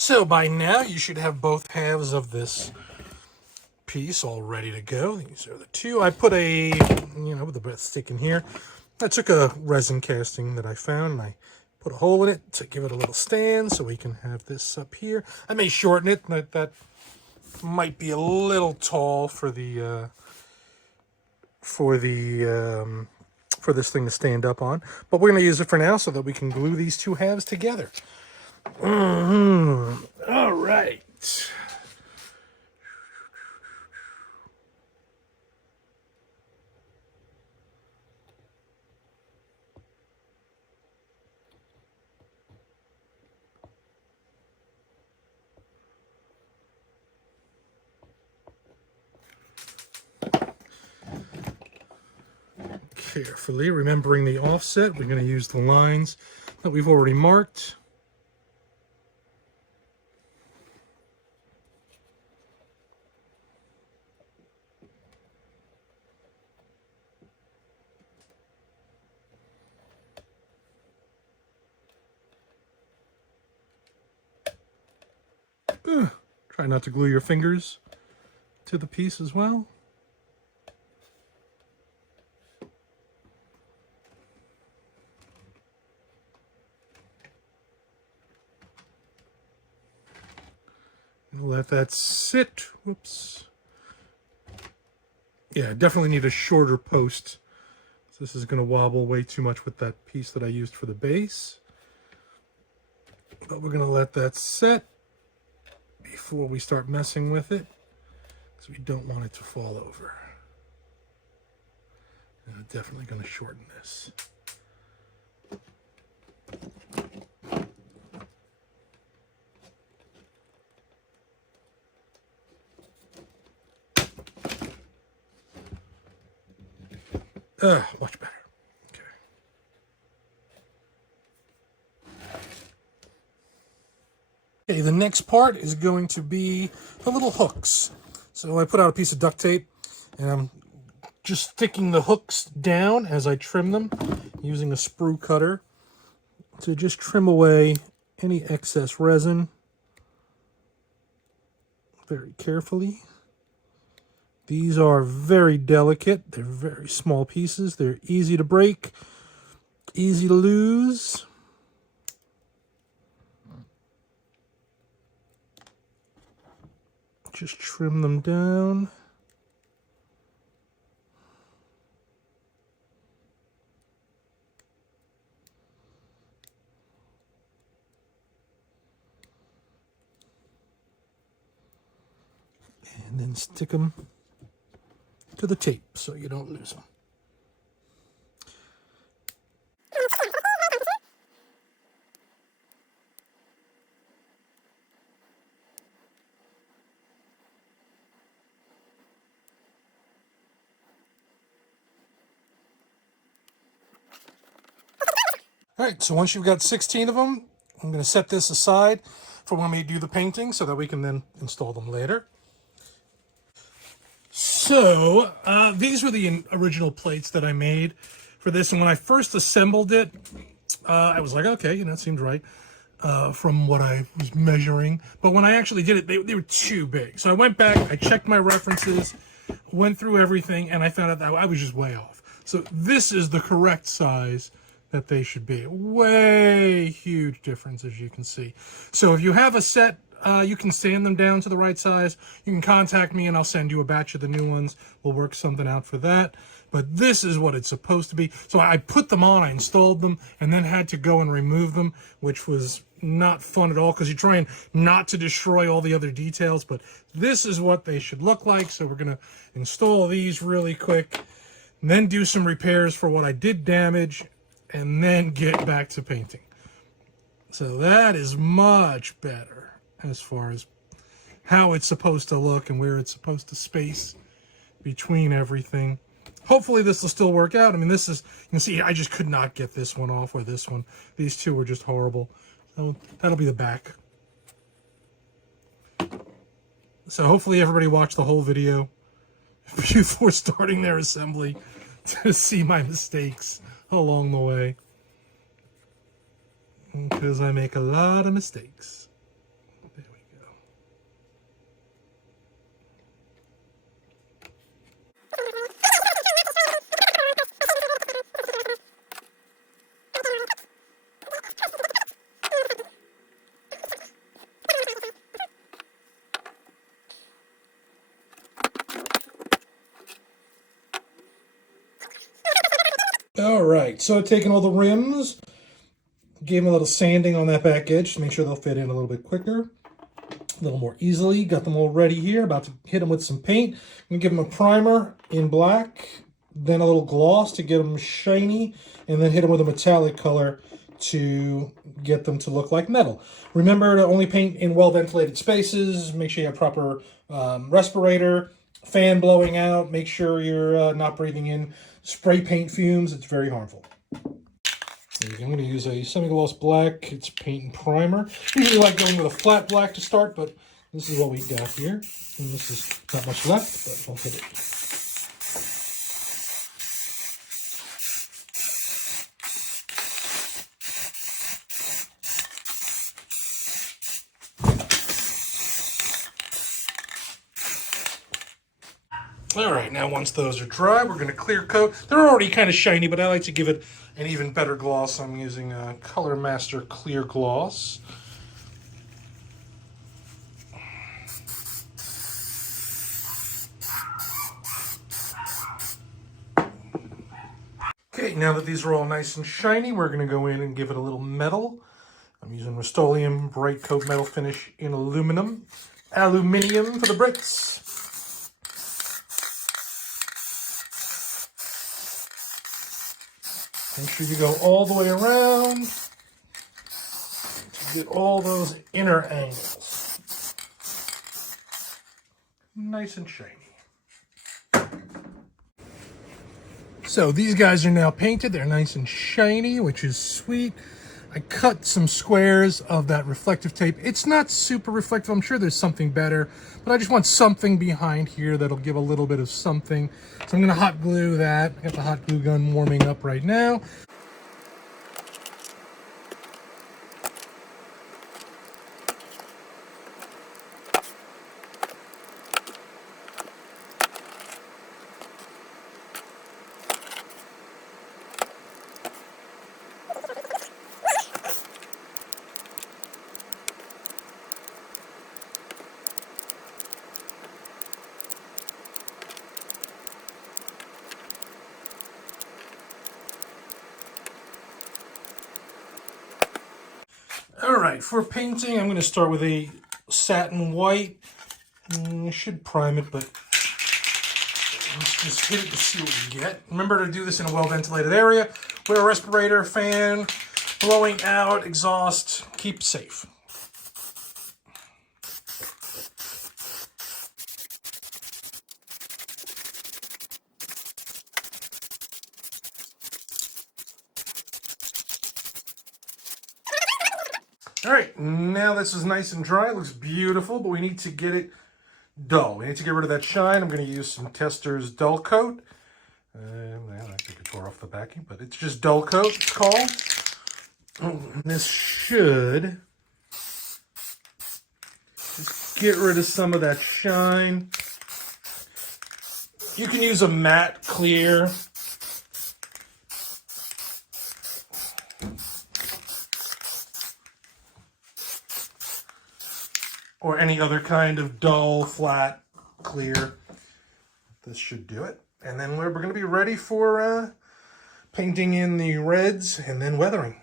So by now you should have both halves of this piece all ready to go. These are the two. I put a, with the breath stick in here. I took a resin casting that I found and I put a hole in it to give it a little stand so we can have this up here. I may shorten it. That might be a little tall for the for this thing to stand up on, but we're going to use it for now so that we can glue these two halves together. All right. Carefully, remembering the offset, we're going to use the lines that we've already marked. Try not to glue your fingers to the piece as well. Let that sit. Whoops. Yeah, definitely need a shorter post. This is going to wobble way too much with that piece that I used for the base. But we're going to let that set before we start messing with it, because we don't want it to fall over. And I'm definitely going to shorten this. Much better. Okay, the next part is going to be the little hooks. So I put out a piece of duct tape, and I'm just sticking the hooks down as I trim them, using a sprue cutter to just trim away any excess resin very carefully. These are very delicate. They're very small pieces. They're easy to break, easy to lose. Just trim them down. And then stick them to the tape so you don't lose them. All right, so once you've got 16 of them, I'm going to set this aside for when we do the painting so that we can then install them later. So these were the original plates that I made for this, and when I first assembled it, I was like, okay, it seemed right from what I was measuring. But when I actually did it, they were too big. So I went back, I checked my references, went through everything, and I found out that I was just way off. So this is the correct size that they should be. Way huge difference, as you can see. So if you have a set, you can sand them down to the right size. You can contact me and I'll send you a batch of the new ones. We'll work something out for that. But this is what it's supposed to be. So I put them on, I installed them, and then had to go and remove them, which was not fun at all because you're trying not to destroy all the other details. But this is what they should look like. So we're going to install these really quick, and then do some repairs for what I did damage, and then get back to painting. So that is much better as far as how it's supposed to look and where it's supposed to space between everything. Hopefully this will still work out. I mean, this is, you can see I just could not get this one off or this one. These two were just horrible. So that'll be the back. So hopefully everybody watched the whole video before starting their assembly to see my mistakes along the way, because I make a lot of mistakes. All right, so I've taken all the rims, gave them a little sanding on that back edge to make sure they'll fit in a little bit quicker, a little more easily. Got them all ready here, about to hit them with some paint. I'm gonna give them a primer in black, then a little gloss to get them shiny, and then hit them with a metallic color to get them to look like metal. Remember to only paint in well-ventilated spaces. Make sure you have proper respirator, fan blowing out. Make sure you're not breathing in spray paint fumes. It's very harmful. I'm going to use a semi-gloss black. It's paint and primer. Usually I like going with a flat black to start, but this is what we got here. And this is not much left, but we'll hit it. All right, now once those are dry, we're going to clear coat. They're already kind of shiny, but I like to give it an even better gloss. I'm using a Color Master Clear Gloss. Okay, now that these are all nice and shiny, we're going to go in and give it a little metal. I'm using Rust-Oleum Bright Coat Metal Finish in aluminum. Aluminium for the Brits. Make sure you go all the way around to get all those inner angles. Nice and shiny. So these guys are now painted. They're nice and shiny, which is sweet. I cut some squares of that reflective tape. It's not super reflective. I'm sure there's something better, but I just want something behind here that'll give a little bit of something. So I'm going to hot glue that. I got the hot glue gun warming up right now. All right, for painting, I'm going to start with a satin white. I should prime it, but let's just hit it to see what we get. Remember to do this in a well-ventilated area. Wear a respirator, fan, blowing out, exhaust. Keep safe. All right, now this is nice and dry. It looks beautiful, but we need to get it dull. We need to get rid of that shine. I'm going to use some Tester's Dull Coat. I think I tore off the backing, but it's just Dull Coat, it's called. This should just get rid of some of that shine. You can use a matte clear. Or any other kind of dull, flat, clear. This should do it. And then we're going to be ready for painting in the reds and then weathering.